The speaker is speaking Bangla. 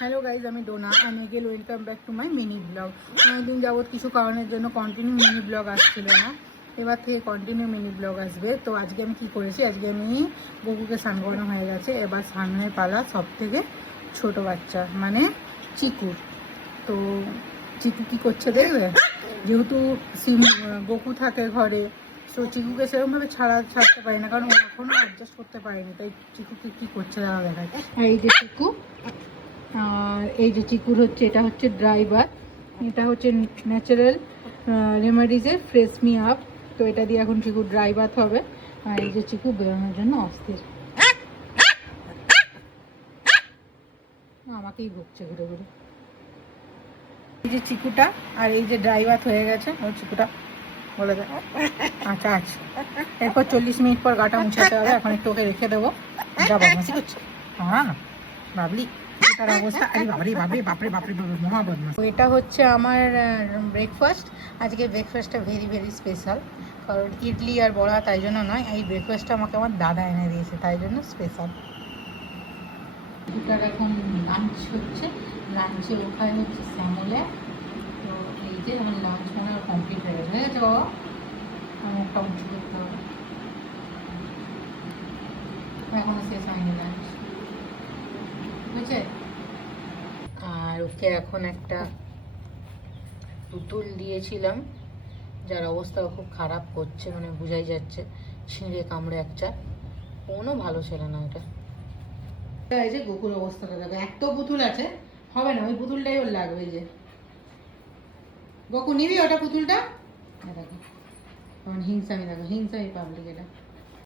হ্যালো গাইজ, আমি Dona and again welcome back to my mini blog. অনেকদিন যাবৎ কিছু কারণের জন্য কন্টিনিউ মিনি ব্লগ আসছিল না, এবার থেকে কন্টিনিউ মিনি ব্লগ আসবে। তো আজকে আমি কি করেছি, আজকে আমি গকুকে স্নান করানো হয়ে গেছে, এবার স্নানের পালা সব থেকে ছোটো বাচ্চা মানে চিকুর। তো চিকু কী করছে দেখবে, যেহেতু গকু থাকে ঘরে, তো চিকুকে সেরকমভাবে ছাড়তে পারি না, কারণ ও এখনও অ্যাডজাস্ট করতে পারেনি। তাই চিকুকে কী করছে দাঁড়া দেখায়। আর এই যে চিকু, আর এই যে চিকুর হচ্ছে, এটা হচ্ছে ড্রাই বাথ, এটা হচ্ছে ন্যাচারাল রেমেডিজের ফ্রেশ মি আপ। তো এটা দিয়ে এখন চিকু ড্রাই বাথ হবে। আর এই যে চিকু বেরোনোর জন্য অস্থির, আমাকেই ভুগছে ঘুরে ঘুরে। এই যে চিকুটা, আর এই যে ড্রাই বাথ হয়ে গেছে। ওই চিকুটা বলে দেয় আচ্ছা আচ্ছা, এরপর 40 মিনিট পর গাটা মুছাতে হবে। এখন একটু ওকে রেখে দেবো। যা বদমাসি করছে, হ্যাঁ বাবলি এটার অবস্থা। আরে বাবরে বাবরে বাপরে বাপরে বাপরে মহা বদমাস। এটা হচ্ছে আমার ব্রেকফাস্ট। আজকে ব্রেকফাস্টটা ভেরি ভেরি স্পেশাল, কারণ ইডলি আর বড়া তাই জন্য নয়, এই ব্রেকফাস্টটা আমাকে আমার দাদা এনে দিয়েছে, তাই জন্য স্পেশাল। দুটার এখন লাঞ্চ হচ্ছে, লাঞ্চে ওখানে হচ্ছে স্যামোলে। তো এই যে আমার লাঞ্চ মানে কমপ্লিট হয়ে গেছে। হয়ে গেছে বাবা, আমি একটা উঁচু করতে হবে, এখনো শেষ হয়নি লাঞ্চ, বুঝছে। আর ওকে এখন একটা পুতুল দিয়েছিলাম, যার অবস্থা খুব খারাপ করছে, মানে বোঝাই যাচ্ছে ছিঁড়ে কামড়ে একটা, কোনো ভালো ছিল না এটা। এই যে গোকুর অবস্থাটা দেখো, এত পুতুল আছে, হবে না, ওই পুতুলটাই ওর লাগবে। এই যে গোকু নিবি ওটা পুতুলটা, দেখো কারণ হিংসামি, দেখো হিংসামি পাবলিক এটা।